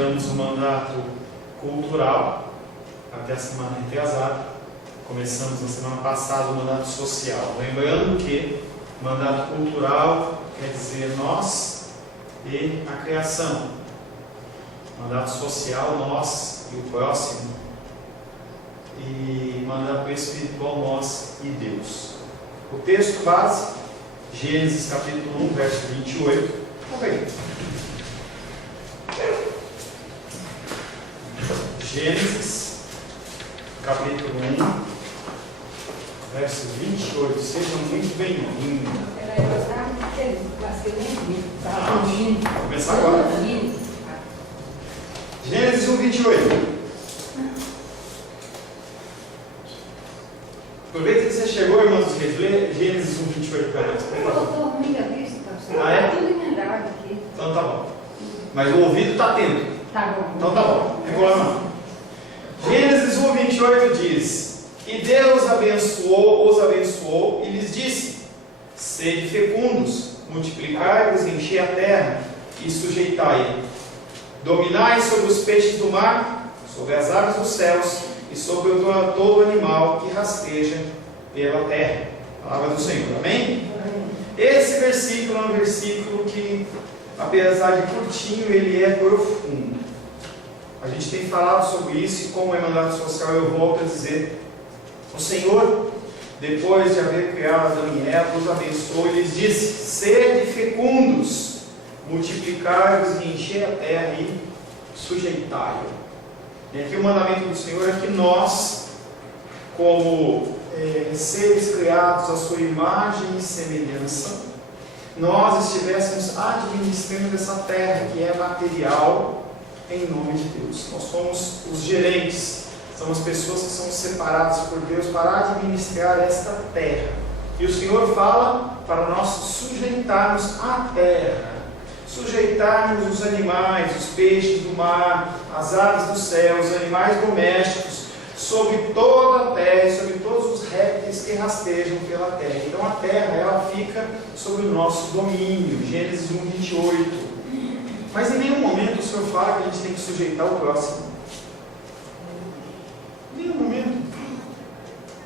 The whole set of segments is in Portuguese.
encerramos o mandato cultural até a semana retrasada. Começamos na semana passada o mandato social. Lembrando que mandato cultural quer dizer nós e a criação. Mandato social, nós e o próximo. E mandato espiritual, nós e Deus. O texto base, Gênesis capítulo 1, verso 28. Vamos ver. Gênesis capítulo 1, verso 28. Sejam muito bem-vindos. Vamos começar agora. Gênesis 1, 28. Aproveita que você chegou, irmãos, lê Gênesis 1, 28 para nós. Eu estou ruim da vista, pastor. Ah, é? Tudo emendado aqui. Então tá bom. Mas o ouvido está atento. Tá bom. Então tá bom. Ficou lá não. Gênesis 1, 28 diz: E Deus os abençoou e lhes disse: Sede fecundos, multiplicai-vos, enchei a terra e sujeitai-a. Dominai sobre os peixes do mar, sobre as aves dos céus e sobre todo animal que rasteja pela terra. Palavra do Senhor. Amém? Esse versículo é um versículo que, apesar de curtinho, ele é profundo. A gente tem falado sobre isso, e como é mandato social, eu volto a dizer: o Senhor, depois de haver criado Adão e Eva, os abençoou e lhes disse: Sede fecundos, multiplicai-vos e enchei a terra e sujeitai-a. E aqui o mandamento do Senhor é que nós, como seres criados à sua imagem e semelhança, nós estivéssemos administrando essa terra que é material, em nome de Deus. Nós somos os gerentes, somos pessoas que são separadas por Deus para administrar esta terra. E o Senhor fala para nós sujeitarmos a terra, sujeitarmos os animais, os peixes do mar, as aves do céu, os animais domésticos, sobre toda a terra e sobre todos os répteis que rastejam pela terra. Então a terra, ela fica sob o nosso domínio. Gênesis 1, 28. Mas em nenhum momento o Senhor fala que a gente tem que sujeitar o próximo. Em nenhum momento.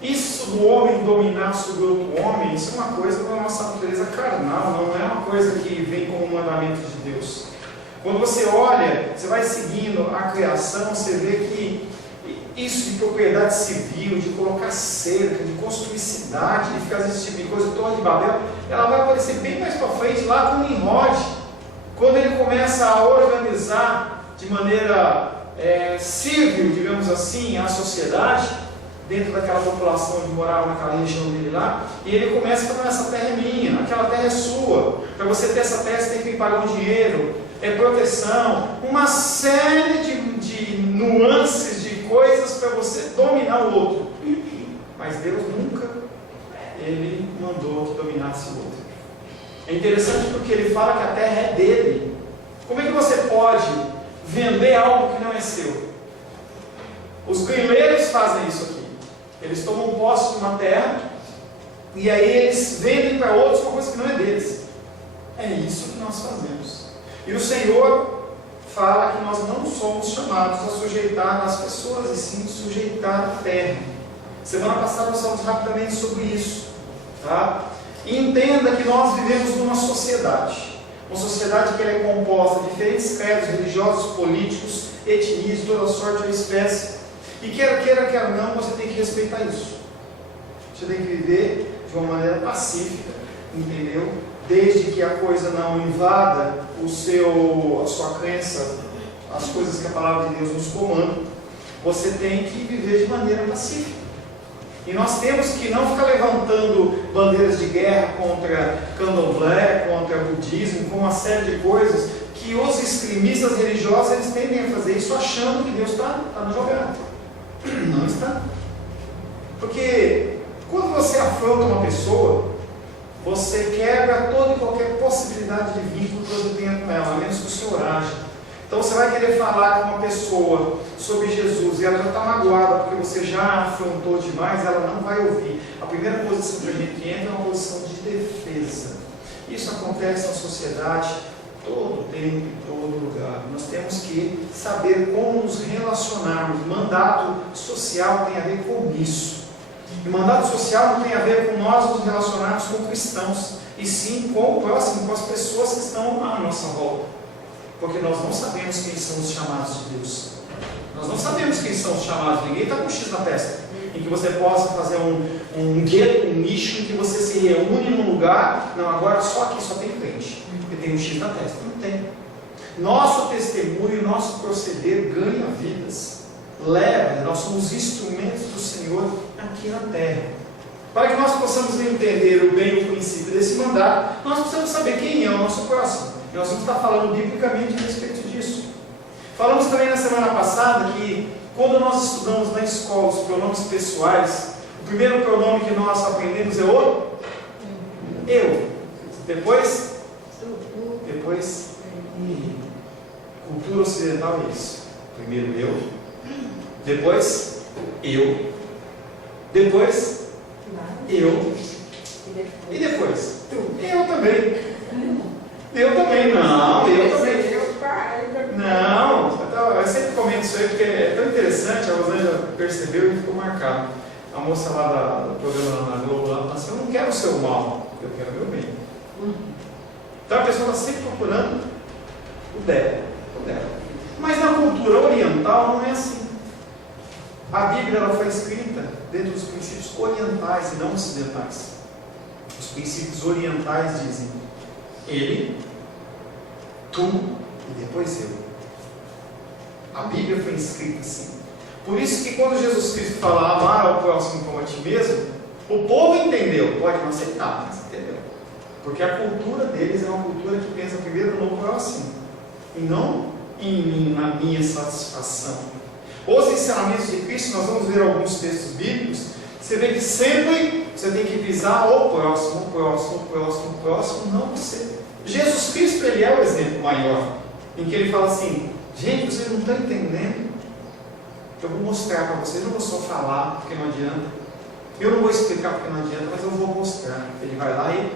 Isso do homem dominar sobre outro homem, isso é uma coisa da nossa natureza carnal, não é uma coisa que vem como mandamento de Deus. Quando você olha, você vai seguindo a criação, você vê que isso de propriedade civil, de colocar cerca, de construir cidade, de ficar esse tipo de coisa, Torre de Babel, ela vai aparecer bem mais para frente, lá com Nimrod, quando ele começa a organizar de maneira civil, digamos assim, a sociedade, dentro daquela população que morava naquela região dele lá, e ele começa a falar: essa terra é minha, aquela terra é sua, para você ter essa terra você tem que pagar um dinheiro, proteção, uma série de nuances, de coisas para você dominar o outro. Mas Deus nunca ele mandou que dominasse o outro. É interessante porque ele fala que a terra é dele. Como é que você pode vender algo que não é seu? Os grileiros fazem isso aqui. Eles tomam posse de uma terra e aí eles vendem para outros uma coisa que não é deles. É isso que nós fazemos. E o Senhor fala que nós não somos chamados a sujeitar as pessoas, e sim sujeitar a terra. Semana passada nós falamos rapidamente sobre isso, tá? E entenda que nós vivemos numa sociedade. Uma sociedade que ela é composta de diferentes credos religiosos, políticos, etnias, toda sorte de espécie. E quer queira, quer não, você tem que respeitar isso. Você tem que viver de uma maneira pacífica, entendeu? Desde que a coisa não invada a sua crença, as coisas que a palavra de Deus nos comanda, você tem que viver de maneira pacífica. E nós temos que não ficar levantando bandeiras de guerra contra candomblé, contra budismo, com uma série de coisas que os extremistas religiosos eles tendem a fazer isso achando que Deus está no jogado. Não está. Porque quando você afronta uma pessoa, você quebra toda e qualquer possibilidade de vínculo que você tenha com ela, a menos que o Senhor haja. Então você vai querer falar com uma pessoa sobre Jesus e ela já está magoada porque você já afrontou demais, ela não vai ouvir. A primeira posição que a gente entra é uma posição de defesa. Isso acontece na sociedade todo tempo, em todo lugar. Nós temos que saber como nos relacionarmos. Mandato social tem a ver com isso. E mandato social não tem a ver com nós nos relacionarmos com cristãos, e sim com o próximo, com as pessoas que estão à nossa volta. Porque nós não sabemos quem são os chamados de Deus. Nós não sabemos quem são os chamados. Ninguém está com um X na testa, em que você possa fazer um gueto, um nicho, em que você se reúne num lugar. Não, agora só aqui só tem crente, porque tem um X na testa. Não tem. Nosso testemunho, nosso proceder ganha vidas. Leva, nós somos instrumentos do Senhor aqui na terra. Para que nós possamos entender o bem e o princípio desse mandato, nós precisamos saber quem é o nosso próximo. E nós vamos estar falando biblicamente a respeito disso. Falamos também na semana passada que quando nós estudamos na escola os pronomes pessoais, o primeiro pronome que nós aprendemos é o eu. Depois cultura ocidental é isso. Primeiro eu, depois eu, depois eu e depois eu também. Eu também, não, eu também. Não, eu sempre comento isso aí porque é tão interessante. A Rosângela percebeu e ficou marcado. A moça lá do programa na Globo lá falou assim: eu não quero o seu mal, eu quero o meu bem. Então a pessoa está sempre procurando o dela. Mas na cultura oriental não é assim. A Bíblia ela foi escrita dentro dos princípios orientais e não ocidentais. Os princípios orientais dizem: ele, tu e depois eu. A Bíblia foi escrita assim. Por isso que quando Jesus Cristo fala amar ao próximo como a ti mesmo, o povo entendeu. Pode não aceitar, mas entendeu. Porque a cultura deles é uma cultura que pensa primeiro no próximo e não em mim, na minha satisfação. Os ensinamentos de Cristo, nós vamos ver alguns textos bíblicos. Você vê que sempre você tem que visar o próximo, não você. Jesus Cristo, ele é o exemplo maior, em que ele fala assim: gente, vocês não estão entendendo? Eu vou mostrar para vocês, eu não vou só falar, porque não adianta. Eu não vou explicar porque não adianta, mas eu vou mostrar. Ele vai lá e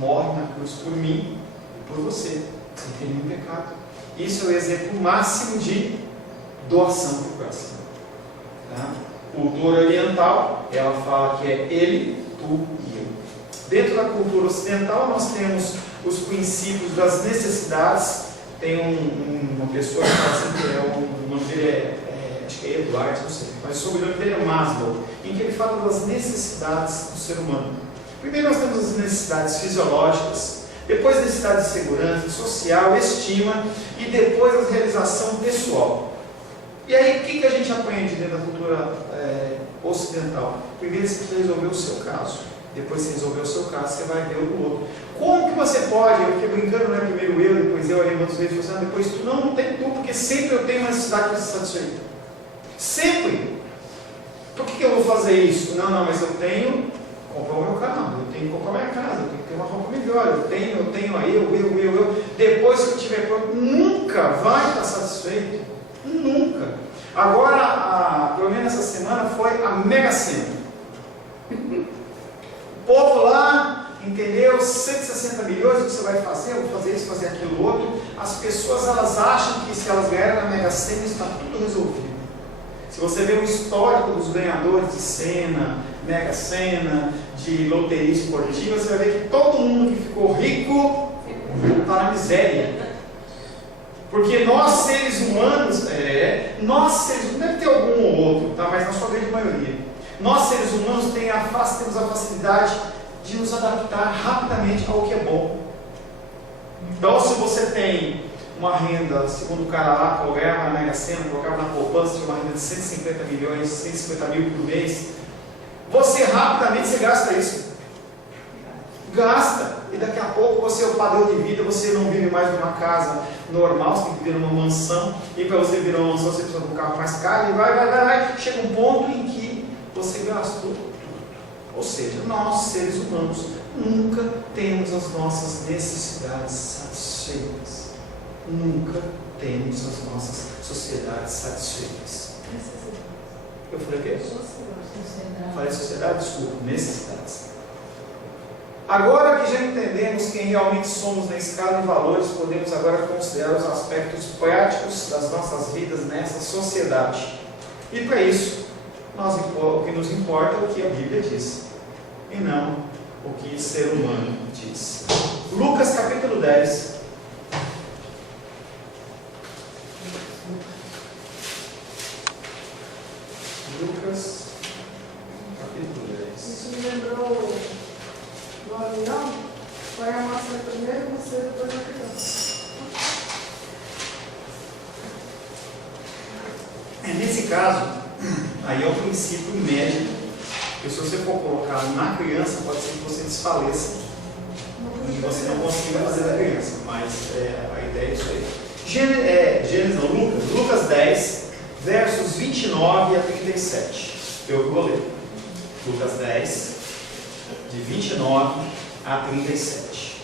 morre na cruz por mim e por você, sem ter nenhum pecado. Isso é o exemplo máximo de doação para o próximo. Tá? Cultura oriental, ela fala que é ele, tu e eu. Dentro da cultura ocidental, nós temos os princípios das necessidades. Tem uma pessoa que fala assim, que o nome dele acho que é Eduardo, não sei, mas o sobrenome dele é Maslow, em que ele fala das necessidades do ser humano. Primeiro nós temos as necessidades fisiológicas, depois a necessidade de segurança, social, estima, e depois a realização pessoal. E aí, o que a gente aprende dentro da cultura ocidental? Primeiro você precisa resolver o seu caso. Depois você resolver o seu caso, você vai ver o do outro. Como que você pode? Eu fiquei brincando, né? Primeiro eu, depois eu, aí outras vezes, depois tu. Não tem tu, porque sempre eu tenho uma necessidade de ser satisfeito. Sempre. Por que eu vou fazer isso? Não, mas eu tenho que comprar o meu carro, eu tenho que comprar a minha casa, eu tenho que ter uma roupa melhor, eu tenho aí, eu. Depois que eu tiver pronto, nunca vai estar satisfeito. Nunca. Agora, pelo menos essa semana, foi a Mega Sena. O povo lá, entendeu? 160 milhões, o que você vai fazer? Eu vou fazer isso, fazer aquilo outro. As pessoas, elas acham que se elas ganharem na Mega Sena, está tudo resolvido. Se você vê o histórico dos ganhadores de Sena, Mega Sena, de loteria esportiva, você vai ver que todo mundo que ficou rico está na miséria. Porque nós seres humanos, deve ter algum ou outro, tá? Mas na sua grande maioria, nós seres humanos temos a facilidade de nos adaptar rapidamente ao que é bom. Então, se você tem uma renda, segundo o cara lá, colocava na Mega Sena, colocava na poupança, tinha uma renda de 150 milhões, 150 mil por mês, você rapidamente gasta isso. Gasta. E daqui a pouco o padrão de vida, você não vive mais numa casa normal, você tem que viver numa mansão, e para você viver numa mansão você precisa de um carro mais caro, e vai, chega um ponto em que você gastou tudo. Ou seja, nós seres humanos nunca temos as nossas necessidades satisfeitas. Nunca temos as nossas sociedades satisfeitas. Eu falei o quê? Falei sociedade, desculpa, necessidades. Agora que já entendemos quem realmente somos na escala de valores, podemos agora considerar os aspectos práticos das nossas vidas nessa sociedade. E para isso, o que nos importa é o que a Bíblia diz, e não o que o ser humano diz. Lucas capítulo 10. Lucas capítulo 10. Isso me lembrou do avião, vai amassar primeiro você, depois a criança. Nesse caso, aí é o princípio médico, que se você for colocar na criança, pode ser que você desfaleça e você não consiga fazer da criança, mas a ideia é isso aí. Lucas 10, versos 29 a 37. Eu vou ler. Lucas 10, de 29 a 37.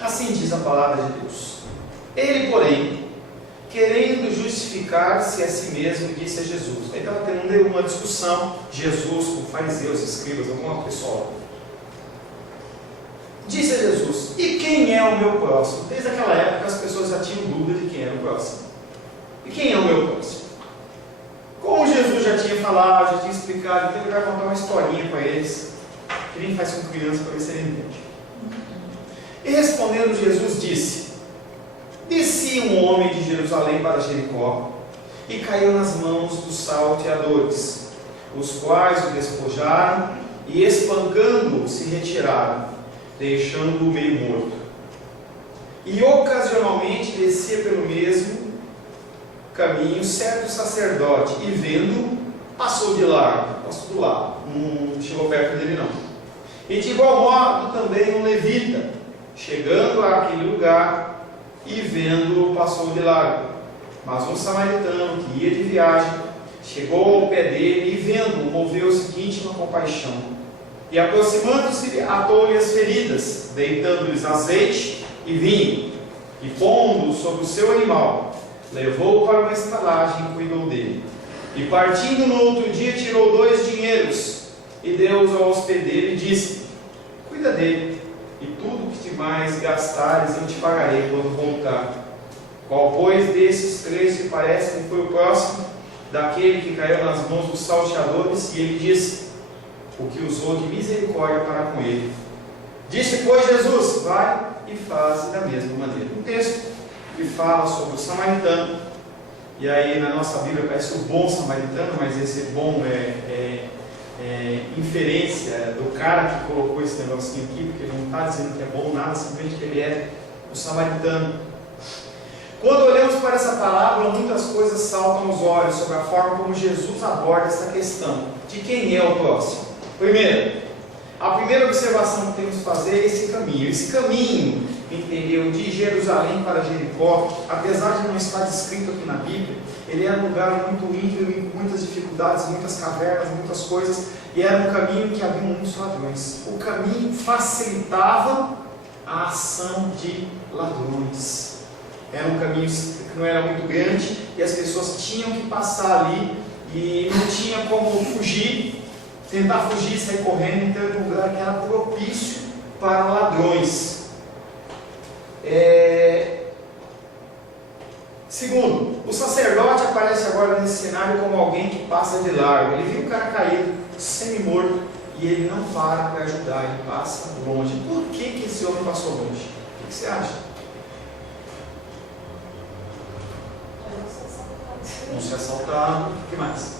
Assim diz a palavra de Deus. Ele, porém, querendo justificar-se a si mesmo, disse a Jesus. Aí estava tendo uma discussão, Jesus com fariseus, escribas, alguma pessoa. Disse a Jesus: e quem é o meu próximo? Desde aquela época as pessoas já tinham dúvida de quem era o próximo. E quem é o meu próximo? Como Jesus já tinha falado, já tinha explicado, então ele vai contar uma historinha para eles, que nem faz com criança para ver se ele entende. E respondendo Jesus disse: descia um homem de Jerusalém para Jericó e caiu nas mãos dos salteadores, os quais o despojaram e espancando-o se retiraram, deixando-o meio morto. E ocasionalmente descia pelo mesmo caminho certo sacerdote, e vendo, passou de largo, passou do lado, não chegou perto dele não. E de igual modo também um levita, chegando àquele lugar e vendo, passou de largo. Mas um samaritano que ia de viagem chegou ao pé dele e vendo, moveu-se de íntima compaixão. E aproximando-se, atou-lhe as feridas, deitando-lhes azeite e vinho, e pondo-o sobre o seu animal, levou-o para uma estalagem e cuidou dele. E partindo no outro dia, tirou 2 dinheiros e deu-os ao hospedeiro e disse: cuida dele, e tudo que te mais gastares eu te pagarei quando voltar. Qual, pois, desses 3 te parece que foi o próximo daquele que caiu nas mãos dos salteadores? E ele disse: o que usou de misericórdia para com ele. Disse, pois, Jesus: vai e faze da mesma maneira. Um texto que fala sobre o samaritano, e aí na nossa Bíblia parece o bom samaritano, mas esse bom é inferência do cara que colocou esse negocinho aqui, porque ele não está dizendo que é bom nada, simplesmente que ele é o samaritano. Quando olhamos para essa parábola, muitas coisas saltam aos olhos sobre a forma como Jesus aborda essa questão de quem é o próximo. Primeiro, a primeira observação que temos que fazer é esse caminho. Esse caminho, entendeu, de Jerusalém para Jericó, apesar de não estar descrito aqui na Bíblia, ele era um lugar muito íngreme, com muitas dificuldades, muitas cavernas, muitas coisas, e era um caminho que havia muitos ladrões. O caminho facilitava a ação de ladrões. Era um caminho que não era muito grande, e as pessoas tinham que passar ali, e não tinha como fugir, tentar fugir, sair correndo. Então era um lugar que era propício para ladrões. Segundo, o sacerdote aparece agora nesse cenário como alguém que passa de largo. Ele viu o cara caído, semi-morto, e ele não para ajudar, ele passa longe. Por que esse homem passou longe? O que você acha? Não ser assaltado. O que mais?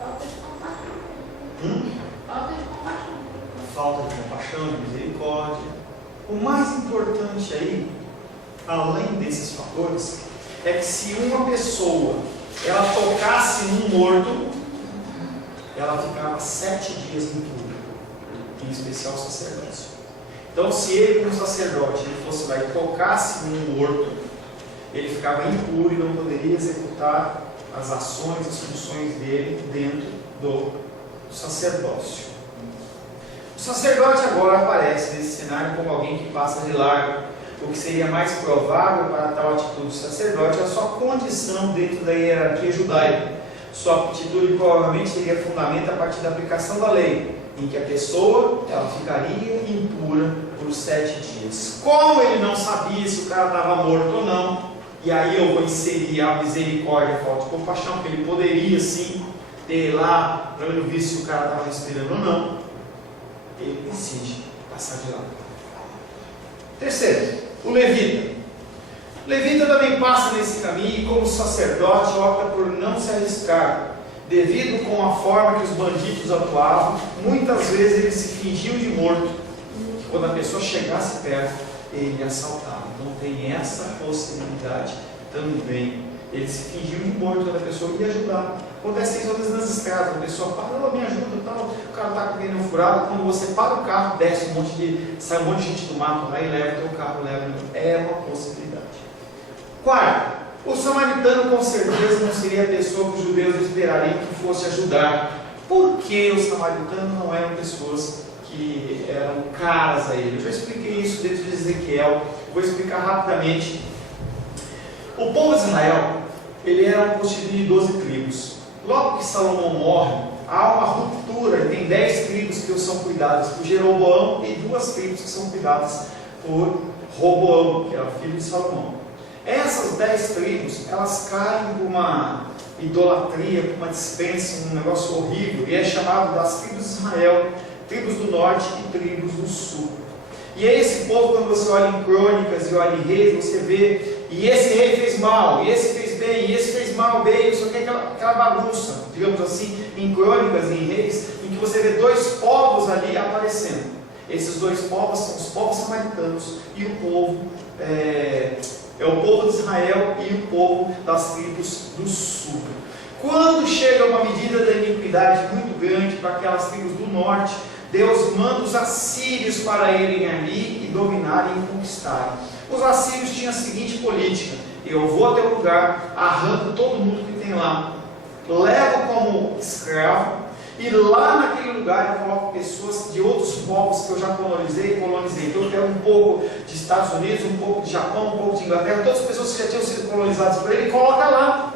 Falta de compaixão. Falta de compaixão. Falta de compaixão, de misericórdia. O mais importante aí, além desses fatores, é que se uma pessoa ela tocasse num morto, ela ficava 7 dias impura, em especial o sacerdócio. Então, se ele, como sacerdote, ele fosse lá e tocasse num morto, ele ficava impuro e não poderia executar as ações, as funções dele dentro do sacerdócio. O sacerdote agora aparece nesse cenário como alguém que passa de largo. O que seria mais provável para tal atitude do sacerdote é a sua condição dentro da hierarquia judaica. Sua atitude provavelmente teria fundamento a partir da aplicação da lei, em que a pessoa ela ficaria impura por 7 dias. Como ele não sabia se o cara estava morto ou não, e aí eu vou inserir a misericórdia, a falta de compaixão, porque ele poderia sim ter lá, para ver se o cara estava respirando ou não, ele decide passar de lado. Terceiro, o levita. O levita também passa nesse caminho e, como sacerdote, opta por não se arriscar, devido com a forma que os bandidos atuavam. Muitas vezes eles se fingiam de morto, que quando a pessoa chegasse perto, ele assaltava. Então tem essa possibilidade também. Eles se fingiam de morto quando a pessoa ia ajudar. Acontece isso às vezes nas estradas, a pessoa para, me ajuda, tal, o cara está com o pneu furado, quando você para o carro, desce sai um monte de gente do mato lá e leva o teu carro, é uma possibilidade. Quarto, o samaritano com certeza não seria a pessoa que os judeus esperariam que fosse ajudar, porque os samaritanos não eram pessoas que eram caras a ele. Eu já expliquei isso dentro de Ezequiel, vou explicar rapidamente. O povo de Israel, ele era constituído de 12 tribos. Logo que Salomão morre, há uma ruptura e tem 10 tribos que são cuidadas por Jeroboão e 2 tribos que são cuidadas por Roboão, que era filho de Salomão. Essas 10 tribos, elas caem por uma idolatria, por uma dispensa, um negócio horrível, e é chamado das tribos de Israel, tribos do norte e tribos do sul. E é esse povo, quando você olha em crônicas e olha em reis, você vê, e esse rei fez mal, e esse fez bem, e esse fez mal, bem, isso aqui é aquela bagunça, digamos assim, em crônicas e em reis, em que você vê 2 povos ali aparecendo. Esses 2 povos são os povos samaritanos e o povo é o povo de Israel e o povo das tribos do sul. Quando chega uma medida da iniquidade muito grande para aquelas tribos do norte, Deus manda os assírios para irem ali e dominarem e conquistarem. Os assírios tinham a seguinte política: eu vou até o lugar, arranco todo mundo que tem lá, levo como escravo, e lá naquele lugar eu coloco pessoas de outros povos que eu já colonizei. Então eu pego um pouco de Estados Unidos, um pouco de Japão, um pouco de Inglaterra, todas as pessoas que já tinham sido colonizadas por ele, e coloca lá.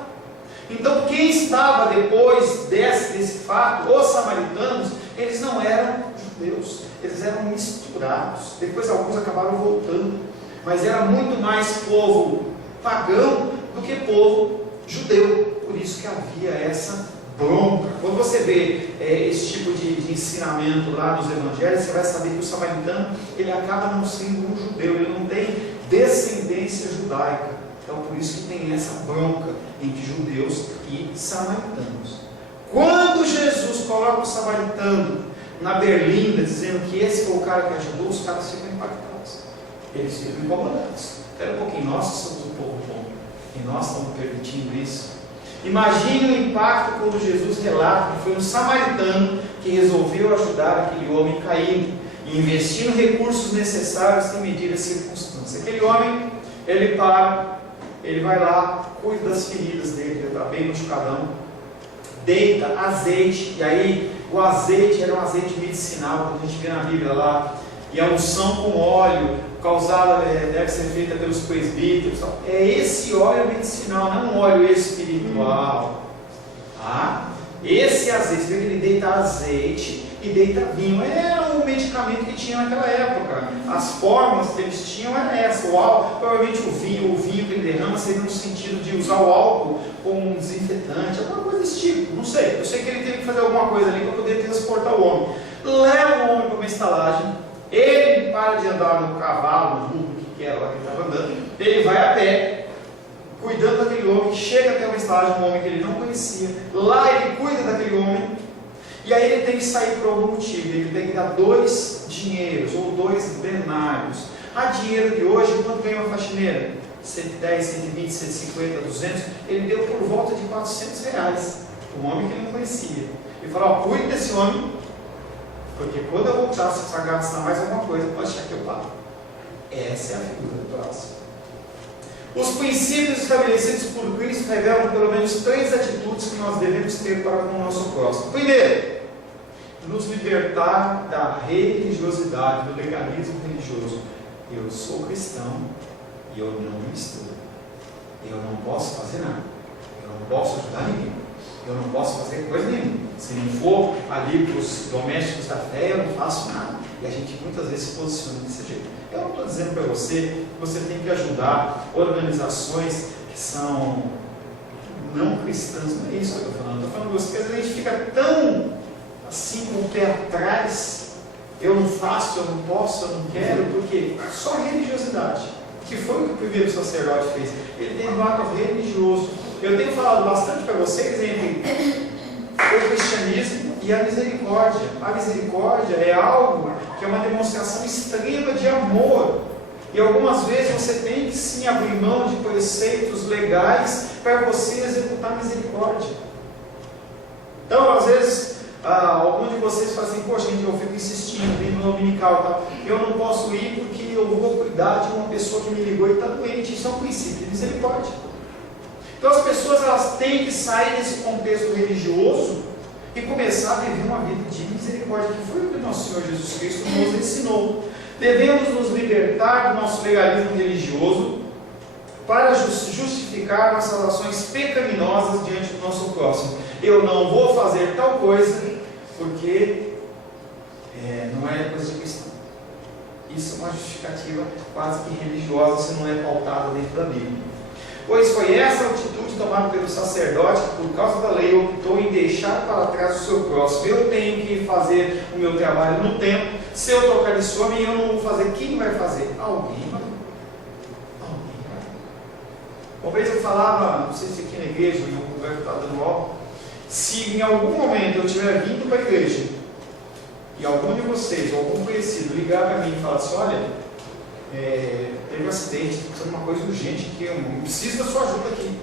Então quem estava depois desse fato, os samaritanos, eles não eram judeus, eles eram misturados. Depois alguns acabaram voltando, mas era muito mais povo pagão do que povo judeu. Por isso que havia essa bronca. Quando você vê esse tipo de ensinamento lá nos evangelhos, você vai saber que o samaritano, ele acaba não sendo um judeu, ele não tem descendência judaica. Então por isso que tem essa bronca entre judeus e samaritanos. Quando Jesus coloca o samaritano na berlinda, dizendo que esse foi o cara que ajudou, os caras ficam impactados, eles ficam incomodados. Espera um pouquinho, nós somos um povo bom e nós estamos permitindo isso. Imagine o impacto quando Jesus relata que foi um samaritano que resolveu ajudar aquele homem caído, investindo recursos necessários sem medir as circunstâncias. Aquele homem, ele vai lá, cuida das feridas dele, ele está bem machucadão, deita azeite, e aí o azeite era um azeite medicinal, como a gente vê na Bíblia lá, e a unção com óleo causada, deve ser feita pelos presbíteros. É esse óleo medicinal, não um óleo espiritual. Tá? Esse azeite, você vê que ele deita azeite e deita vinho. Era um medicamento que tinha naquela época. As formas que eles tinham era essa. O álcool, provavelmente o vinho que ele derrama seria no sentido de usar o álcool como um desinfetante, alguma coisa desse tipo. Não sei. Eu sei que ele teve que fazer alguma coisa ali para poder transportar o homem. Leva o homem para uma estalagem. Ele para de andar no cavalo, no que era lá que ele estava andando, ele vai a pé, cuidando daquele homem, que chega até uma estalagem, um homem que ele não conhecia, lá ele cuida daquele homem, e aí ele tem que sair por algum motivo, ele tem que dar 2 dinheiros, ou 2 denários. A dinheiro de hoje, quanto ganha uma faxineira? 110, 120, 150, 200, ele deu por volta de R$400, um homem que ele não conhecia. Ele falou, cuide desse homem, porque quando eu voltar, se você gastar mais alguma coisa, pode achar que eu pago. Essa é a figura do próximo. Os princípios estabelecidos por Cristo revelam pelo menos 3 atitudes que nós devemos ter para com o nosso próximo. Primeiro, nos libertar da religiosidade, do legalismo religioso. Eu sou cristão e eu não me misturo. Eu não posso fazer nada. Eu não posso ajudar ninguém. Eu não posso fazer coisa nenhuma. Se não for ali para os domésticos da fé, eu não faço nada. E a gente muitas vezes se posiciona desse jeito. Eu não estou dizendo para você que você tem que ajudar organizações que são não cristãs. Não é isso que eu estou falando. Eu estou falando para você que às vezes a gente fica tão assim com o pé atrás. Eu não faço, eu não posso, eu não quero, porque só religiosidade. Que foi o que o primeiro sacerdote fez. Ele teve um ato religioso. Eu tenho falado bastante para vocês entre o cristianismo e a misericórdia. A misericórdia é algo que é uma demonstração extrema de amor. E algumas vezes você tem que sim abrir mão de preceitos legais para você executar a misericórdia. Então, às vezes, algum de vocês fala assim, poxa, gente, eu fico insistindo, vindo no dominical e tal. Eu não posso ir porque eu vou cuidar de uma pessoa que me ligou e está doente. Isso é um princípio de misericórdia. Então as pessoas elas têm que sair desse contexto religioso e começar a viver uma vida de misericórdia, que foi o que o nosso Senhor Jesus Cristo nos ensinou. Devemos nos libertar do nosso legalismo religioso para justificar nossas ações pecaminosas diante do nosso próximo. Eu não vou fazer tal coisa porque não é coisa de cristão. Isso é uma justificativa quase que religiosa, se não é pautada dentro da Bíblia. Pois foi essa a atitude tomada pelo sacerdote que, por causa da lei, optou em deixar para trás o seu próximo. Eu tenho que fazer o meu trabalho no templo. Se eu tocar isso a mim, eu não vou fazer. Quem vai fazer? Alguém vai. Alguém vai. Uma vez eu falava, não sei se aqui na igreja, em algum lugar que está dando aula, se em algum momento eu estiver vindo para a igreja e algum de vocês, ou algum conhecido, ligar para mim e falar assim, olha, teve um acidente, estou precisando de uma coisa urgente aqui, eu preciso da sua ajuda aqui.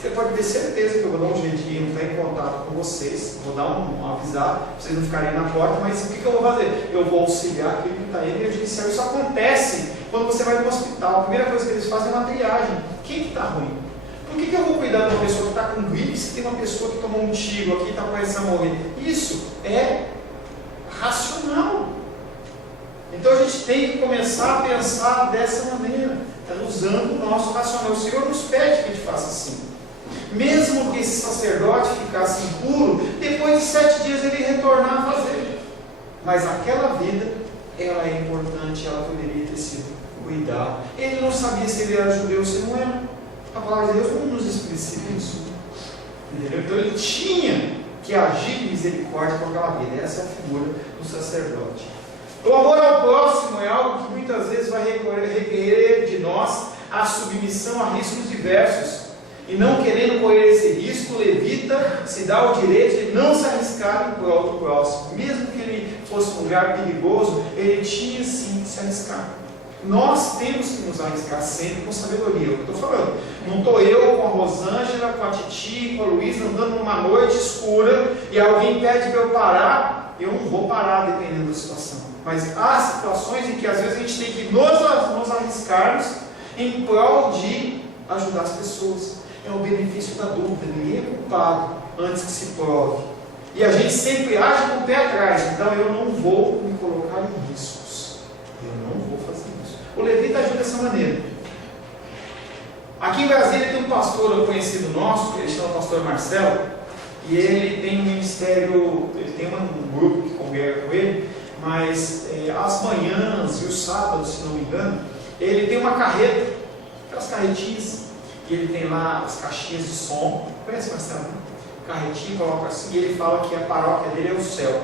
Você pode ter certeza que eu vou dar um jeitinho, entrar em contato com vocês, vou dar um avisar, para vocês não ficarem na porta, mas o que eu vou fazer? Eu vou auxiliar aquele que está aí e agenciar. Isso acontece quando você vai no hospital. A primeira coisa que eles fazem é uma triagem. Quem que está ruim? Por que eu vou cuidar de uma pessoa que está com gripe se tem uma pessoa que tomou um tiro aqui e está começando a morrer? Isso é racional. Então a gente tem que começar a pensar dessa maneira, usando o nosso racional. O Senhor nos pede que a gente faça assim. Mesmo que esse sacerdote ficasse impuro, depois de 7 dias ele retornar a fazer. Mas aquela vida, ela é importante, ela poderia ter sido cuidada. Ele não sabia se ele era judeu ou se não era. A palavra de Deus não nos explicita isso. Entendeu? Então ele tinha que agir de misericórdia com aquela vida. Essa é a figura do sacerdote. O amor ao próximo é algo que muitas vezes vai requerer de nós a submissão a riscos diversos. E não querendo correr esse risco, o levita se dá o direito de não se arriscar em prol do próximo. Mesmo que ele fosse um lugar perigoso, ele tinha sim que se arriscar. Nós temos que nos arriscar sempre com sabedoria. É o que eu estou falando. Não estou eu com a Rosângela, com a Titi, com a Luísa andando numa noite escura e alguém pede para eu parar, eu não vou parar dependendo da situação. Mas há situações em que às vezes a gente tem que nos arriscarmos em prol de ajudar as pessoas. É o benefício da dúvida, ninguém é culpado antes que se prove. E a gente sempre age com o pé atrás, então eu não vou me colocar em riscos. Eu não vou fazer isso. O levita ajuda dessa maneira. Aqui em Brasília tem um pastor conhecido nosso, que ele chama pastor Marcelo, e ele tem um ministério, ele tem um grupo que congrega com ele, mas as manhãs e os sábados, se não me engano, ele tem uma carreta, aquelas carretinhas, e ele tem lá as caixinhas de som, conhece Marcelo? Carretinha, coloca assim, e ele fala que a paróquia dele é o céu.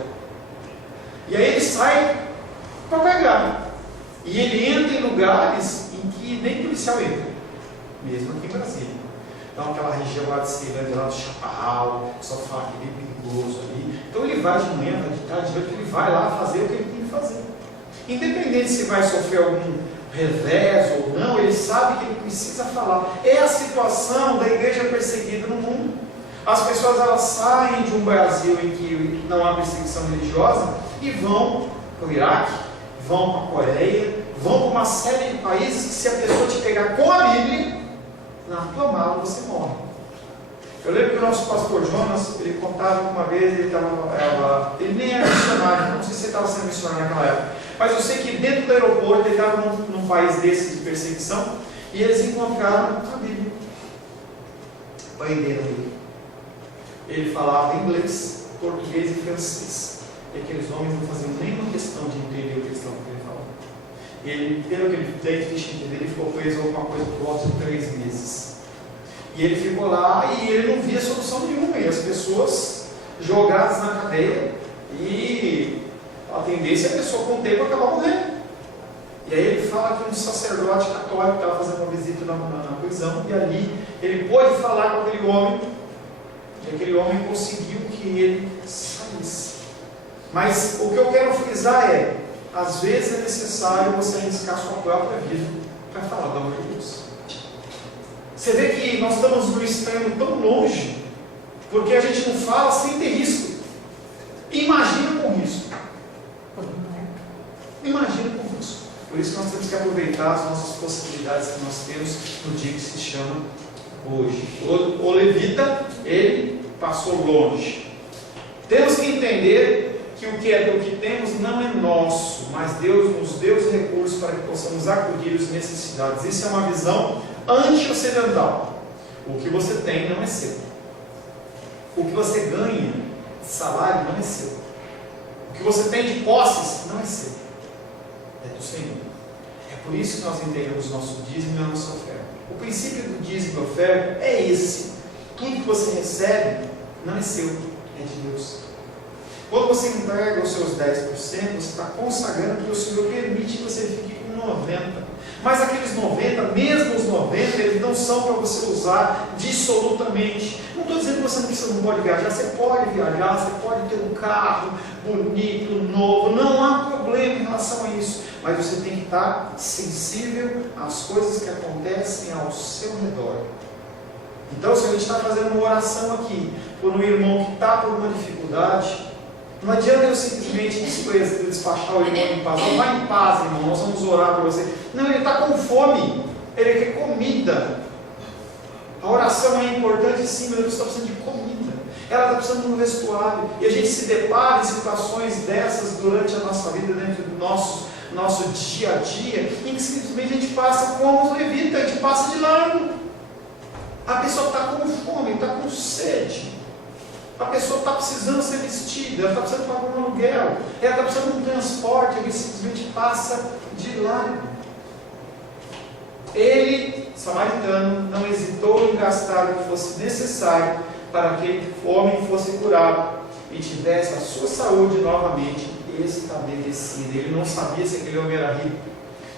E aí ele sai para pegar, e ele entra em lugares em que nem policial entra, mesmo aqui em Brasília. Então aquela região lá de Ceilândia, lá do Chaparral, só fala que é bem perigoso ali. Então ele vai de manhã, vai de tarde, de noite, ele vai lá fazer o que ele tem que fazer. Independente se vai sofrer algum revés ou não, ele sabe que ele precisa falar. É a situação da igreja perseguida no mundo. As pessoas elas saem de um Brasil em que não há perseguição religiosa e vão para o Iraque, vão para a Coreia, vão para uma série de países que se a pessoa te pegar com a Bíblia, na tua mala você morre. Eu lembro que o nosso pastor Jonas, ele contava que uma vez ele nem era missionário, não sei se ele estava sendo missionário naquela época, mas eu sei que dentro do aeroporto ele estava num país desse de perseguição e eles encontraram a Bíblia. Prenderam ele. Ele falava inglês, português e francês. E aqueles homens não faziam nenhuma questão de entender o que eles estavam querendo falar. Ele, pelo que ele deixa entender, ele ficou preso a alguma coisa por volta de 3 meses. E ele ficou lá e ele não via solução nenhuma. E as pessoas jogadas na cadeia, e a tendência é a pessoa com o tempo acabar morrendo. E aí ele fala que um sacerdote católico estava fazendo uma visita na prisão, e ali ele pôde falar com aquele homem, e aquele homem conseguiu que ele saísse. Mas o que eu quero frisar é, às vezes é necessário você arriscar sua própria vida para falar do amor de Deus. Você vê que nós estamos no extremo tão longe, porque a gente não fala sem ter risco. Imagina com risco. Imagina com risco. Por isso que nós temos que aproveitar as nossas possibilidades que nós temos no dia que se chama hoje. O levita, ele passou longe. Temos que entender que o que temos não é nosso, mas Deus nos deu os recursos para que possamos acudir as necessidades. Isso é uma visão anti-ocidental. O que você tem não é seu. O que você ganha de salário não é seu. O que você tem de posses não é seu. É do Senhor. É por isso que nós entendemos o nosso dízimo e a nossa oferta. O princípio do dízimo e oferta é esse. Tudo que você recebe não é seu, é de Deus. Quando você entrega os seus 10%, você está consagrando que o Senhor permite que você fique com 90%. Mas aqueles 90%, mesmo os 90%, eles não são para você usar dissolutamente. Não estou dizendo que você não pode viajar. Você pode viajar, você pode ter um carro bonito, novo. Não há problema em relação a isso. Mas você tem que estar sensível às coisas que acontecem ao seu redor. Então, se a gente está fazendo uma oração aqui por um irmão que está por uma dificuldade, não adianta eu simplesmente despachar o irmão em paz. Não, vai em paz, irmão, nós vamos orar por você. Não, ele está com fome, ele quer comida. A oração é importante sim, mas ele está precisando de comida. Ela está precisando de um vestuário. E a gente se depara em situações dessas durante a nossa vida, dentro do nosso dia a dia, em que simplesmente a gente passa como os levitas, a gente passa de largo. A pessoa está com fome, está com sede. A pessoa está precisando ser vestida, ela está precisando pagar um aluguel, ela está precisando de um transporte, ele simplesmente passa de largo. Ele, samaritano, não hesitou em gastar o que fosse necessário para que aquele homem fosse curado e tivesse a sua saúde novamente estabelecida. Ele não sabia se aquele homem era rico,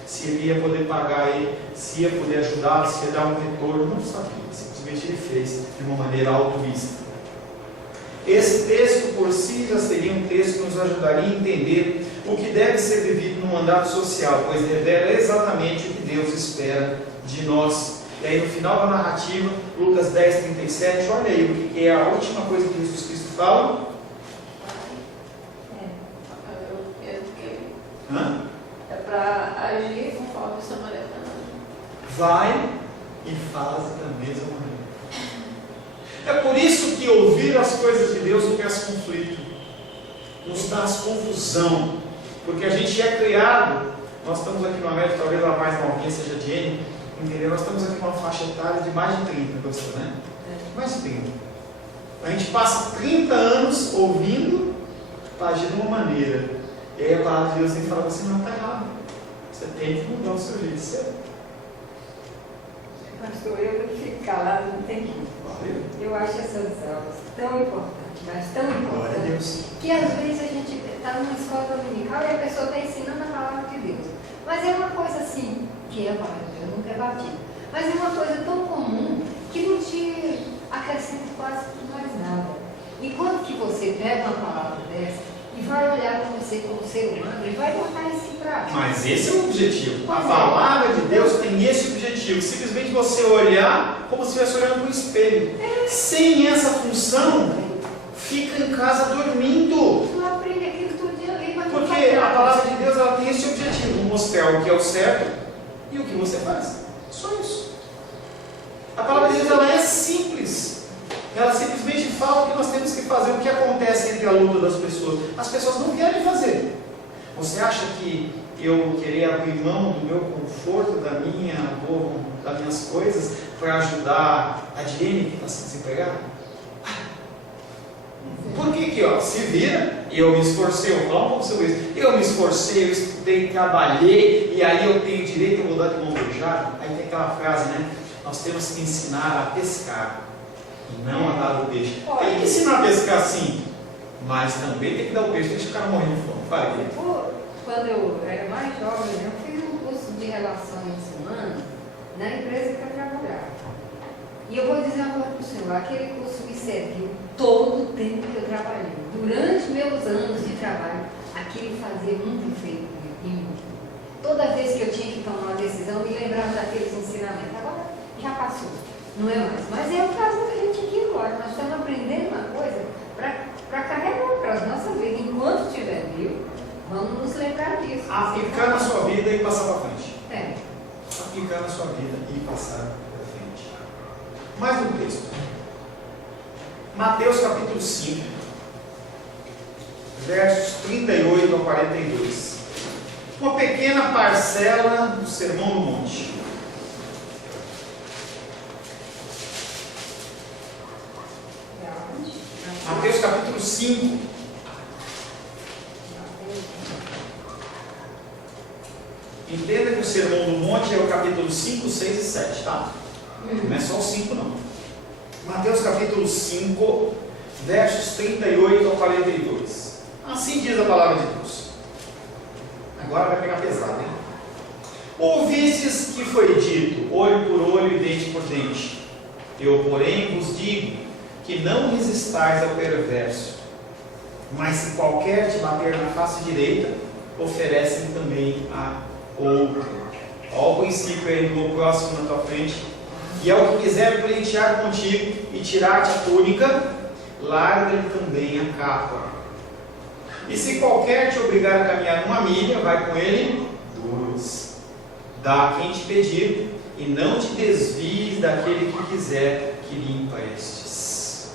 se ele ia poder pagar ele, se ia poder ajudar, se ia dar um retorno, não sabia. Simplesmente ele fez de uma maneira altruísta. Esse texto por si já seria um texto que nos ajudaria a entender o que deve ser vivido no mandato social, pois revela exatamente o que Deus espera de nós. E aí no final da narrativa, Lucas 10:37, olha aí o que é a última coisa que Jesus Cristo fala. É para agir conforme o samaritano. Vai e faz da mesma maneira. É por isso que ouvir as coisas de Deus não traz conflito, nos traz confusão, porque a gente é criado, nós estamos aqui no América, talvez a mais novinha seja a Jenny, entendeu? Nós estamos aqui numa faixa etária de mais de 30, gostou, né? Mais de 30. A gente passa 30 anos ouvindo para agir de uma maneira, e aí a palavra de Deus tem que falar assim, não, está errado, você tem que mudar o seu jeito de ser. Pastor, eu vou ficar lá, não tem que. Eu acho essas aulas tão importantes, mas tão importantes, que às vezes a gente está numa escola dominical e a pessoa está ensinando a palavra de Deus. Mas é uma coisa assim, que é a palavra de Deus, nunca é batida. Mas é uma coisa tão comum que não te acrescenta quase mais nada. E quando que você pega uma palavra dessa e vai olhar para você como ser humano e vai botar isso em prática? Mas esse é o objetivo. A palavra de Deus tem esse objetivo. Simplesmente você olhar como se estivesse olhando para um espelho. Sem essa função, fica em casa dormindo. Tu aprende aquilo tudo de ali, mas porque a palavra de Deus ela tem esse objetivo, mostrar o que é o certo e o que você faz. Só isso. A palavra de Deus ela é simples. Ela simplesmente fala o que nós temos que fazer, o que acontece entre a luta das pessoas. As pessoas não querem fazer. Você acha que eu querer abrir mão do meu conforto, das minhas coisas, para ajudar a Jenny que está se desempregada? Por que ó, se vira, e eu me esforcei, eu falo como sobre isso, eu me esforcei, eu estudei, trabalhei, e aí eu tenho direito a mudar de mão beijada? Aí tem aquela frase, né? Nós temos que ensinar a pescar, e não a dar o peixe. Tem que ensinar a pescar sim, mas também tem que dar o peixe, deixa o cara morrer de fome. Fala aí. Quando eu era mais jovem, eu fiz um curso de relações humanas na empresa que eu trabalhava. E eu vou dizer uma coisa para o senhor, aquele curso me serviu todo o tempo que eu trabalhei. Durante meus anos de trabalho, aquilo fazia muito efeito em mim. Toda vez que eu tinha que tomar uma decisão, eu me lembrava daqueles ensinamentos. Agora já passou, não é mais. Mas é o caso da gente aqui agora. Nós estamos aprendendo uma coisa para carregar para as nossas vidas. Enquanto estiver vivo, vamos nos lembrar disso. Aplicar na sua vida e passar para frente. É. Aplicar na sua vida e passar para frente. Mais um texto. Mateus capítulo 5, versos 38 a 42. Uma pequena parcela do Sermão do Monte. Mateus capítulo 5. Entenda que o Sermão do Monte é o capítulo 5, 6 e 7, tá? Não é só o 5 não. Mateus capítulo 5, versos 38 a 42. Assim diz a palavra de Deus. Agora vai pegar pesado, hein? Ouvistes que foi dito, olho por olho e dente por dente. Eu, porém, vos digo que não resistais ao perverso. Mas se qualquer te bater na face direita, oferece-lhe também a outra. Olha o princípio aí no próximo na tua frente. E ao que quiser pleitear contigo e tirar-te a túnica, larga-lhe também a capa. E se qualquer te obrigar a caminhar 1 milha, vai com ele 2. Dá a quem te pedir, e não te desvies daquele que quiser que lhe emprestes.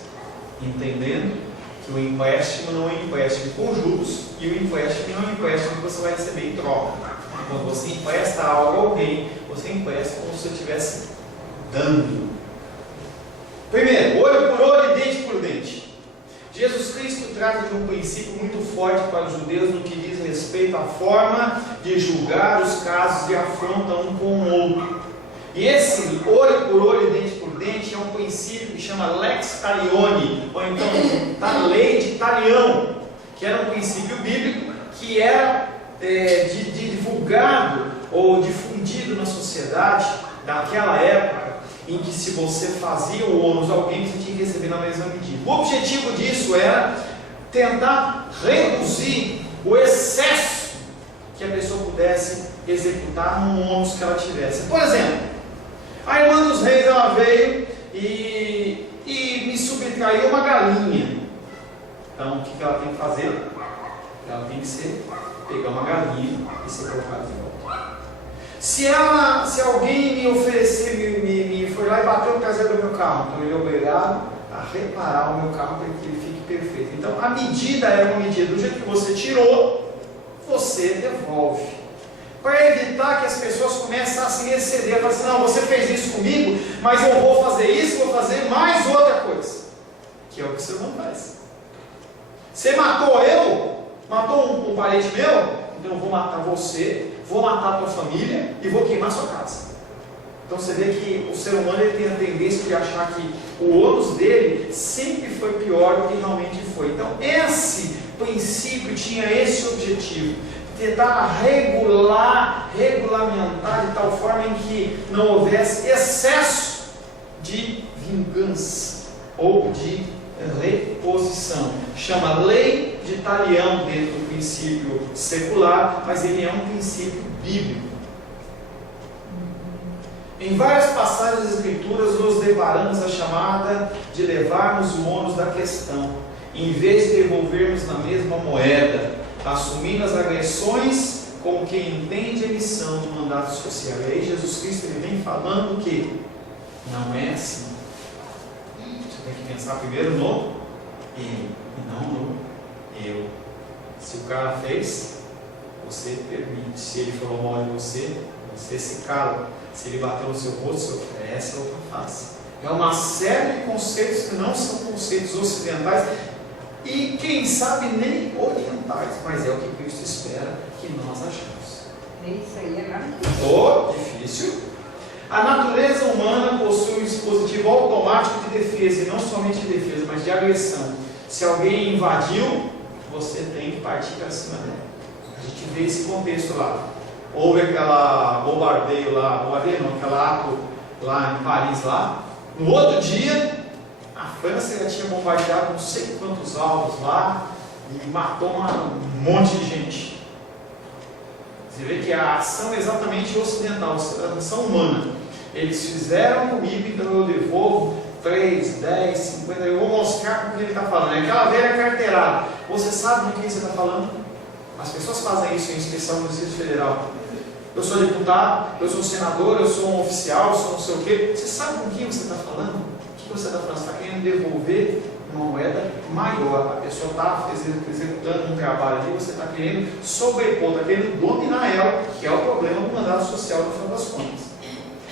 Entendendo que o empréstimo não é um empréstimo com juros, e o empréstimo não é um empréstimo que você vai receber em troca. Quando você empresta algo a alguém, você empresta como se você estivesse dando. Primeiro, olho por olho e dente por dente. Jesus Cristo trata de um princípio muito forte para os judeus no que diz respeito à forma de julgar os casos de afronta um com o outro. E esse olho por olho e dente por dente é um princípio que chama lex talione, ou então a lei de Talião, que era um princípio bíblico que era divulgado ou difundido na sociedade daquela época, em que se você fazia o ônus a alguém, você tinha que receber na mesma medida. O objetivo disso era tentar reduzir o excesso que a pessoa pudesse executar no ônus que ela tivesse. Por exemplo, a irmã dos reis, ela veio e me subtraiu uma galinha. Então, o que ela tem que fazer? Ela tem que pegar uma galinha e ser colocada de volta. Se alguém me oferecer, me foi lá e bateu o traseiro do meu carro, então ele é obrigado a reparar o meu carro para que ele fique perfeito. Então a medida é uma medida, do jeito que você tirou, você devolve. Para evitar que as pessoas comecem a se exceder, falar assim, não, você fez isso comigo, mas eu vou fazer isso, vou fazer mais outra coisa. Que é o que você não faz. Você matou um parente meu, então eu vou matar você, vou matar a tua família e vou queimar a sua casa. Então você vê que o ser humano ele tem a tendência de achar que o ônus dele sempre foi pior do que realmente foi. Então esse princípio tinha esse objetivo, tentar regulamentar de tal forma em que não houvesse excesso de vingança ou de reposição. Chama lei de Talião dentro do princípio secular, mas ele é um princípio bíblico. Em várias passagens das Escrituras nos deparamos a chamada de levarmos o ônus da questão, em vez de devolvermos na mesma moeda, assumindo as agressões como quem entende a missão do mandato social. E aí Jesus Cristo ele vem falando que não é assim. Você tem que pensar primeiro no ele e não no eu. Se o cara fez, você permite. Se ele falou mal de você, você se cala. Se ele bateu no seu rosto, você oferece a outra face. É uma série de conceitos que não são conceitos ocidentais, e quem sabe nem orientais, mas é o que Cristo espera que nós achamos. Isso aí é maravilhoso. Difícil. A natureza humana possui um dispositivo automático de defesa, e não somente de defesa, mas de agressão. Se alguém invadiu, você tem que partir para cima dela. A gente vê esse contexto lá. Houve aquela bombardeio lá, aquela ato lá em Paris lá. No outro dia, a França já tinha bombardeado não sei quantos alvos lá e matou um monte de gente. Você vê que a ação é exatamente ocidental, a ação humana. Eles fizeram comigo, então eu devolvo 3, 10, 50, eu vou mostrar com o que ele está falando. É aquela velha carteirada. Você sabe com quem você está falando? As pessoas fazem isso, em especial no Distrito Federal. Eu sou deputado, eu sou senador, eu sou um oficial, eu sou não sei o quê. Você sabe com quem você está falando? O que você está falando? Você está querendo devolver uma moeda maior. A pessoa está executando um trabalho ali, você está querendo sobrepor, está querendo dominar ela, que é o problema do mandato social no final das contas.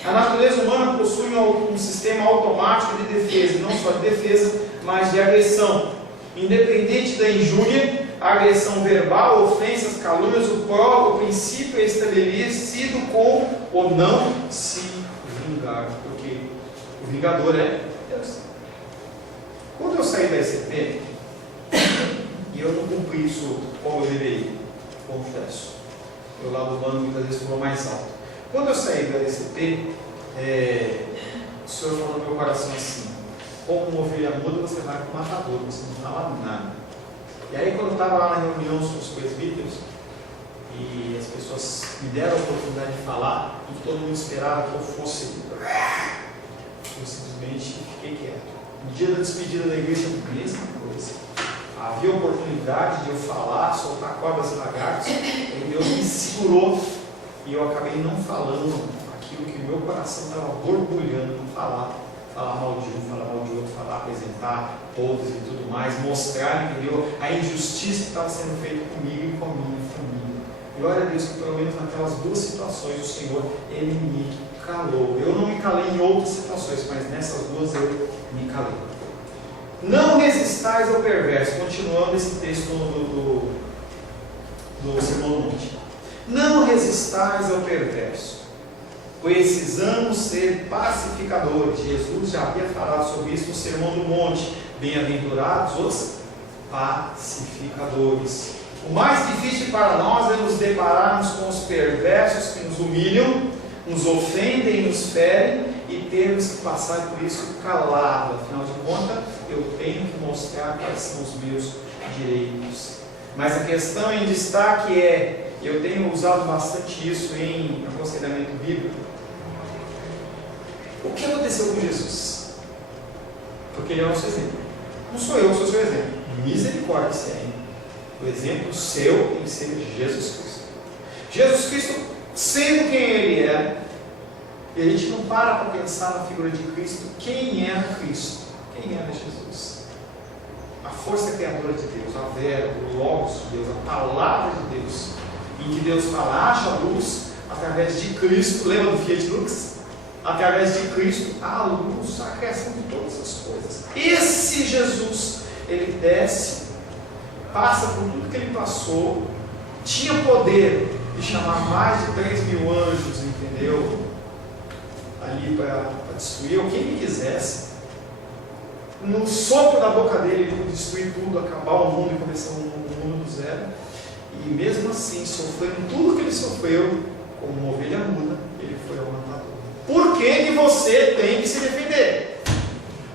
A natureza humana possui um sistema automático de defesa, não só de defesa, mas de agressão. Independente da injúria, agressão verbal, ofensas, calúnias, o princípio é estabelecido com o não se vingar, porque o vingador é Deus. Quando eu saí da ECP, e eu não cumpri isso como eu deveria, confesso, eu lá do bando muitas vezes falou mais alto. Quando eu saí da ECP, o Senhor falou no meu coração assim: como uma ovelha muda, você vai para o matador, você não fala nada. E aí, quando eu estava lá na reunião com os presbíteros, e as pessoas me deram a oportunidade de falar, e que todo mundo esperava que eu fosse, eu simplesmente fiquei quieto. No dia da despedida da igreja, a mesma coisa. Havia oportunidade de eu falar, soltar cobras e lagartos, e Deus me segurou, e eu acabei não falando aquilo que o meu coração estava borbulhando em falar mal de um, falar mal de outro, falar, apresentar todos e tudo mais, mostrar, entendeu, a injustiça que estava sendo feita comigo e com a minha família. E glória a Deus que pelo menos naquelas duas situações o Senhor, Ele me calou. Eu não me calei em outras situações, mas nessas duas eu me calei. Não resistais ao perverso, continuando esse texto do Sermão do Monte. Não resistais ao perverso. Precisamos ser pacificadores. Jesus já havia falado sobre isso no Sermão do Monte. Bem-aventurados os pacificadores. O mais difícil para nós é nos depararmos com os perversos que nos humilham, nos ofendem, nos ferem e termos que passar por isso calado. Afinal de contas, eu tenho que mostrar quais são os meus direitos. Mas a questão em destaque é, eu tenho usado bastante isso em aconselhamento bíblico. O que aconteceu com Jesus? Porque ele é o nosso exemplo. Não sou eu que sou o seu exemplo. Misericórdia, se é. O exemplo seu tem que ser Jesus Cristo. Jesus Cristo, sendo quem Ele é, e a gente não para pensar na figura de Cristo, quem era Cristo? Quem era Jesus? A força criadora de Deus, a verbo, o Logos de Deus, a palavra de Deus, em que Deus fala, haja luz, através de Cristo, lembra do Fiat Lux? Através de Cristo, a luz, a criação de todas as coisas. Esse Jesus, ele desce, passa por tudo que ele passou, tinha poder de chamar mais de 3.000 anjos, entendeu? Ali para destruir o que ele quisesse. No sopro da boca dele, ele podia destruir tudo, acabar o mundo e começar um mundo do zero. E mesmo assim, sofrendo tudo que ele sofreu, como uma ovelha muda, ele foi ao matador. Por que você tem que se defender?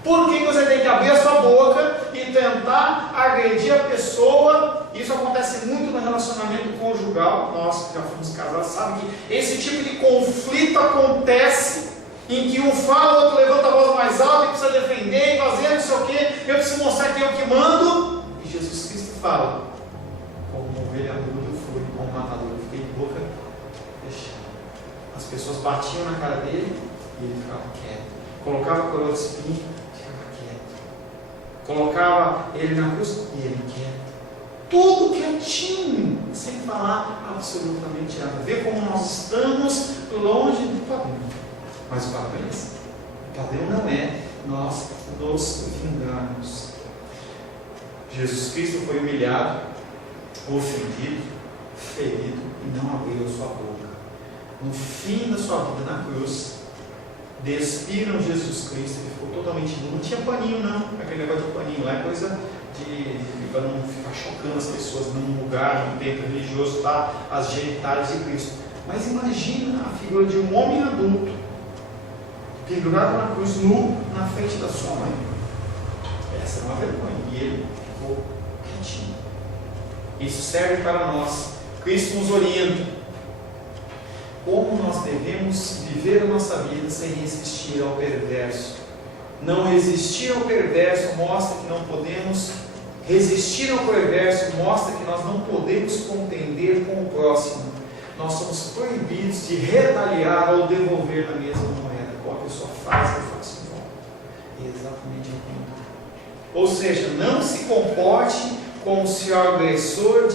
Por que você tem que abrir a sua boca e tentar agredir a pessoa? Isso acontece muito no relacionamento conjugal. Nós que já fomos casados sabem que esse tipo de conflito acontece em que um fala, o outro levanta a voz mais alta e precisa defender e fazer não sei o quê. Eu preciso mostrar que eu que mando. E Jesus Cristo fala, como uma ovelha muda eu fui, como um matador eu fiquei de boca fechada. As pessoas batiam na cara dele e ele ficava quieto. Colocava a coroa de espinho, ficava quieto. Colocava ele na cruz e ele quieto. Tudo quietinho, sem falar absolutamente nada. Vê como nós estamos longe do padrão. Mas o padrão é esse. O padrão não é nós nos vingarmos. Jesus Cristo foi humilhado, ofendido, ferido e não abriu a sua boca. No fim da sua vida na cruz, despiram Jesus Cristo, ele ficou totalmente nu. Não tinha paninho não, aquele negócio de paninho lá é coisa para não ficar chocando as pessoas num lugar, num templo religioso, tá? As genitais de Cristo. Mas imagina a figura de um homem adulto, pendurado na cruz, nu, na frente da sua mãe. Essa é uma vergonha, e ele ficou quietinho. Isso serve para nós. Cristo nos orienta como nós devemos viver a nossa vida sem resistir ao perverso. Não resistir ao perverso mostra que não podemos resistir ao perverso, mostra que nós não podemos contender com o próximo. Nós somos proibidos de retaliar ou devolver na mesma moeda. Qual a pessoa faz, eu faço em volta. É exatamente o contrário. Ou seja, não se comporte como se o agressor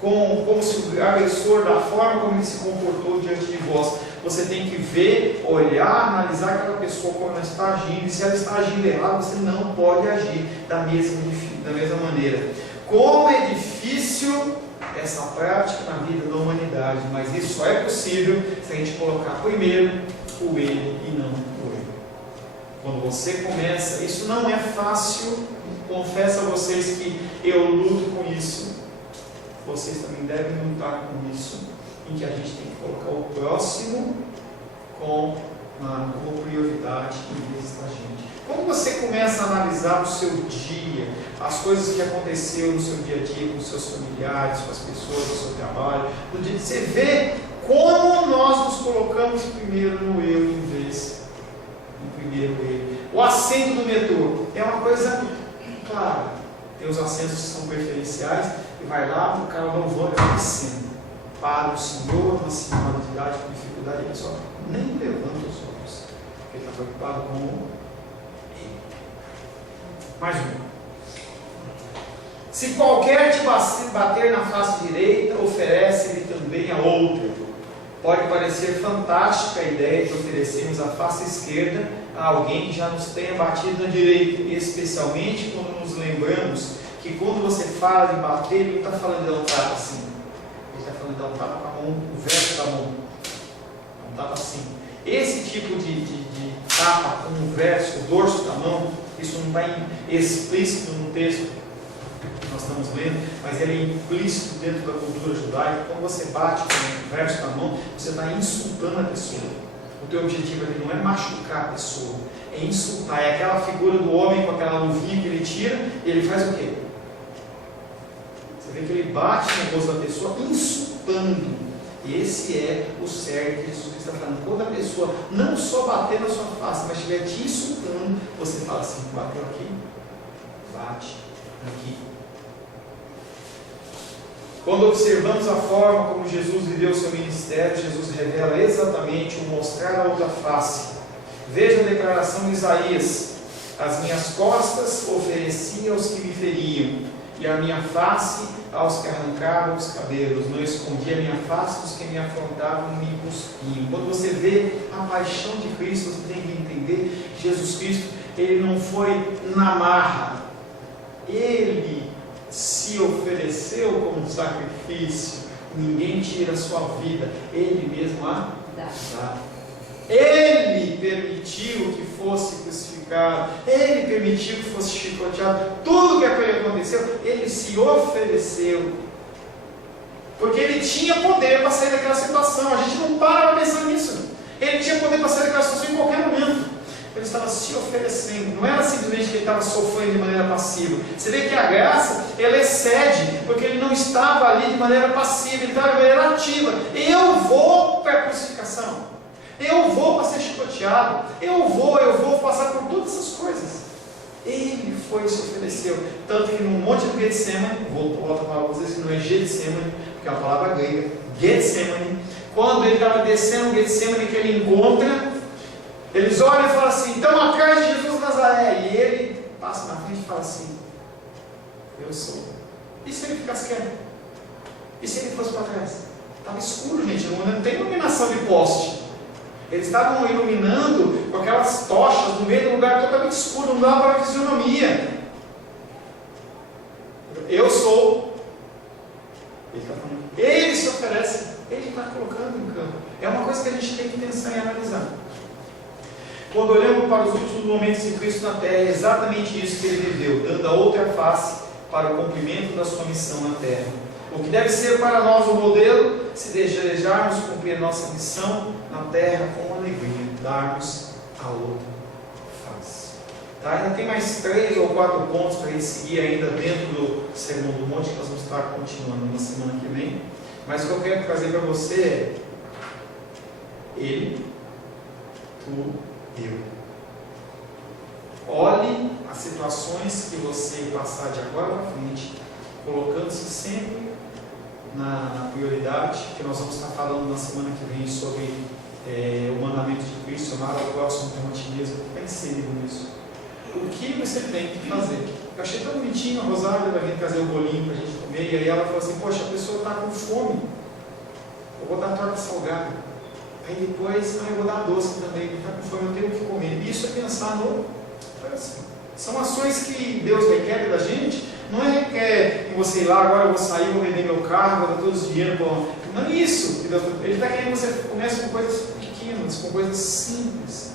como se o agressor da forma como ele se comportou diante de vós. Você tem que ver, olhar, analisar aquela pessoa como ela está agindo, e se ela está agindo errado, você não pode agir da mesma maneira. Como é difícil essa prática na vida da humanidade, mas isso só é possível se a gente colocar primeiro o ele e não o eu. Quando você começa, isso não é fácil, confesso a vocês que eu luto com isso, vocês também devem lutar com isso, em que a gente tem que colocar o próximo como prioridade em vez da gente. Quando você começa a analisar o seu dia, as coisas que aconteceram no seu dia a dia com os seus familiares, com as pessoas do seu trabalho, no dia, você vê como nós nos colocamos primeiro no eu em vez do primeiro eu. O assento do metrô é uma coisa clara. Tem os assentos que são preferenciais e vai lá, o cara louvando e descendo. Para o senhor, uma senhora de idade com dificuldade, ele só nem levanta os olhos, porque ele está preocupado com ele. Mais um. Se qualquer te bater na face direita, oferece-lhe também a outra. Pode parecer fantástica a ideia de oferecermos a face esquerda a alguém que já nos tenha batido na direita, especialmente quando nos lembramos que quando você fala de bater, ele não está falando de dar um tapa assim. Ele está falando de dar um tapa com a mão, o verso da mão. Um tapa assim. Esse tipo de tapa com o verso, o dorso da mão, isso não está explícito no texto que nós estamos lendo, mas ele é implícito dentro da cultura judaica. Quando você bate com o verso da mão, você está insultando a pessoa. O teu objetivo ali não é machucar a pessoa, é insultar. É aquela figura do homem com aquela luvinha que ele tira e ele faz o quê? Você vê que ele bate no rosto da pessoa insultando. Esse é o cerne que Jesus está falando. Quando a pessoa não só bater na sua face, mas estiver te insultando, você fala assim: bateu aqui, bate aqui. Quando observamos a forma como Jesus viveu o seu ministério, Jesus revela exatamente o mostrar a outra face. Veja a declaração de Isaías: as minhas costas ofereci aos que me feriam, e a minha face aos que arrancavam os cabelos. Não escondi a minha face dos que me afrontavam e me cuspiam. Quando você vê a paixão de Cristo, você tem que entender que Jesus Cristo, ele não foi na marra. Ele se ofereceu como sacrifício. Ninguém tira a sua vida, ele mesmo a dá. Ele permitiu que fosse crucificado, ele permitiu que fosse chicoteado. Tudo que aconteceu, ele se ofereceu, porque ele tinha poder para sair daquela situação. A gente não para pensar nisso. Ele tinha poder para sair daquela situação em qualquer momento. Ele estava se oferecendo, não era simplesmente que ele estava sofrendo de maneira passiva. Você vê que a graça, ela excede, porque ele não estava ali de maneira passiva, ele estava de maneira ativa. Eu vou para a crucificação, eu vou para ser chicoteado, eu vou passar por todas essas coisas. Ele foi e se ofereceu, tanto que no monte do Getsemane, volto a falar para vocês que não é Getsemane, porque é uma palavra grega, Getsemane, quando ele estava descendo o Getsemane, que ele encontra, eles olham e falam assim: então atrás de Jesus Nazaré, e ele passa na frente e fala assim: eu sou. E se ele ficasse quieto? E se ele fosse para trás? Estava escuro, gente, não tem iluminação de poste. Eles estavam iluminando com aquelas tochas no meio de um lugar totalmente escuro, não dava para a fisionomia. eu sou. Ele está falando, ele se oferece, ele está colocando em campo. É uma coisa que a gente tem que pensar e analisar. Quando olhamos para os últimos momentos de Cristo na terra, é exatamente isso que ele viveu, dando a outra face para o cumprimento da sua missão na terra. O que deve ser para nós o modelo, se desejarmos cumprir nossa missão na terra com alegria, darmos a outra face. Tá? Ainda tem mais 3 ou 4 pontos para a gente seguir ainda dentro do Sermão do Monte, que nós vamos estar continuando na semana que vem. Mas o que eu quero trazer para você é: ele, tu, eu. Olhe as situações que você passar de agora para frente, colocando-se sempre na prioridade, que nós vamos estar falando na semana que vem sobre o mandamento de Cristo, amar ao próximo como a ti mesmo. Pense nisso. O que você tem que fazer? Eu achei tão bonitinho, a Rosália vai vir trazer o bolinho para a gente comer, e aí ela falou assim: poxa, a pessoa está com fome, eu vou dar torta salgada. Aí depois, eu vou dar doce também, ele está com fome, eu tenho que comer. Isso é pensar no coração. São ações que Deus requer da gente. Não é que você ir lá, agora eu vou sair, vou vender meu carro, vou dar todo o dinheiro. Não é isso que Deus está. Ele está querendo que você comece com coisas pequenas, com coisas simples.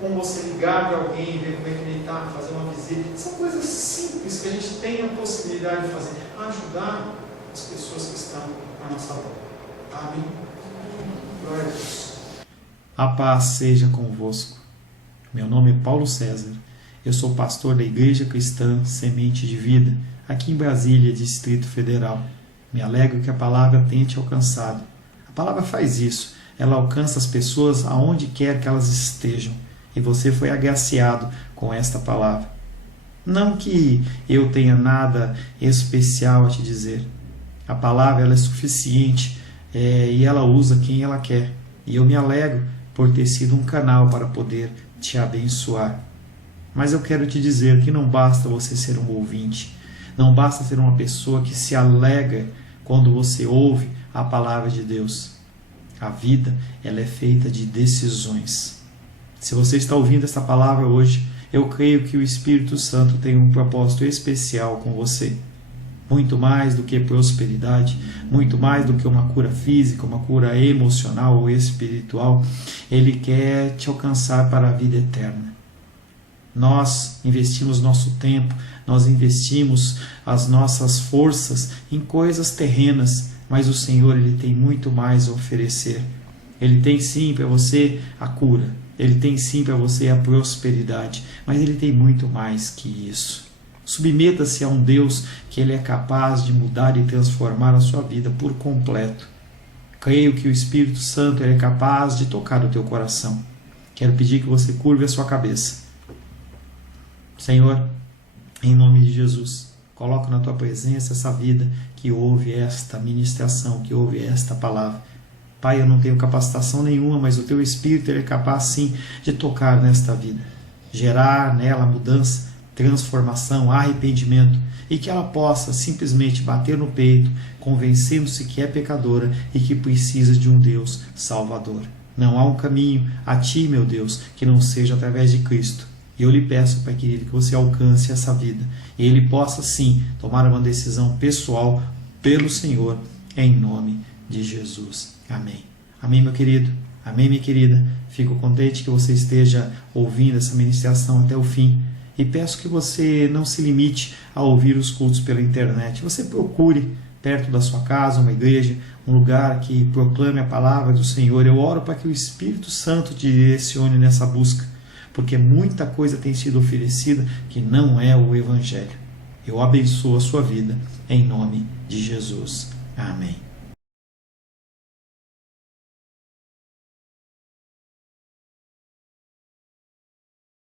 Como você ligar para alguém, ver como é que ele está, fazer uma visita. São coisas simples que a gente tem a possibilidade de fazer. Ajudar as pessoas que estão à nossa volta. Amém? Glória a Deus. A paz seja convosco. Meu nome é Paulo César. Eu sou pastor da Igreja Cristã Semente de Vida, aqui em Brasília, Distrito Federal. Me alegro que a palavra tenha te alcançado. A palavra faz isso. Ela alcança as pessoas aonde quer que elas estejam. E você foi agraciado com esta palavra. Não que eu tenha nada especial a te dizer. A palavra ela é suficiente e ela usa quem ela quer. E eu me alegro por ter sido um canal para poder te abençoar. Mas eu quero te dizer que não basta você ser um ouvinte, não basta ser uma pessoa que se alegra quando você ouve a palavra de Deus. A vida ela é feita de decisões. Se você está ouvindo essa palavra hoje, eu creio que o Espírito Santo tem um propósito especial com você. Muito mais do que prosperidade, muito mais do que uma cura física, uma cura emocional ou espiritual, Ele quer te alcançar para a vida eterna. Nós investimos nosso tempo, nós investimos as nossas forças em coisas terrenas, mas o Senhor ele tem muito mais a oferecer. Ele tem sim para você a cura, Ele tem sim para você a prosperidade, mas Ele tem muito mais que isso. Submeta-se a um Deus que Ele é capaz de mudar e transformar a sua vida por completo. Creio que o Espírito Santo ele é capaz de tocar o teu coração. Quero pedir que você curve a sua cabeça. Senhor, em nome de Jesus, coloco na tua presença essa vida que ouve esta ministração, que ouve esta palavra. Pai, eu não tenho capacitação nenhuma, mas o teu Espírito ele é capaz sim de tocar nesta vida, gerar nela mudança, transformação, arrependimento, e que ela possa simplesmente bater no peito, convencendo-se que é pecadora e que precisa de um Deus salvador. Não há um caminho a ti, meu Deus, que não seja através de Cristo. E eu lhe peço, Pai querido, que você alcance essa vida e ele possa sim tomar uma decisão pessoal pelo Senhor, em nome de Jesus. Amém. Amém, meu querido. Amém, minha querida. Fico contente que você esteja ouvindo essa ministração até o fim. E peço que você não se limite a ouvir os cultos pela internet. Você procure perto da sua casa uma igreja, um lugar que proclame a palavra do Senhor. Eu oro para que o Espírito Santo te direcione nessa busca, porque muita coisa tem sido oferecida que não é o Evangelho. Eu abençoo a sua vida em nome de Jesus. Amém.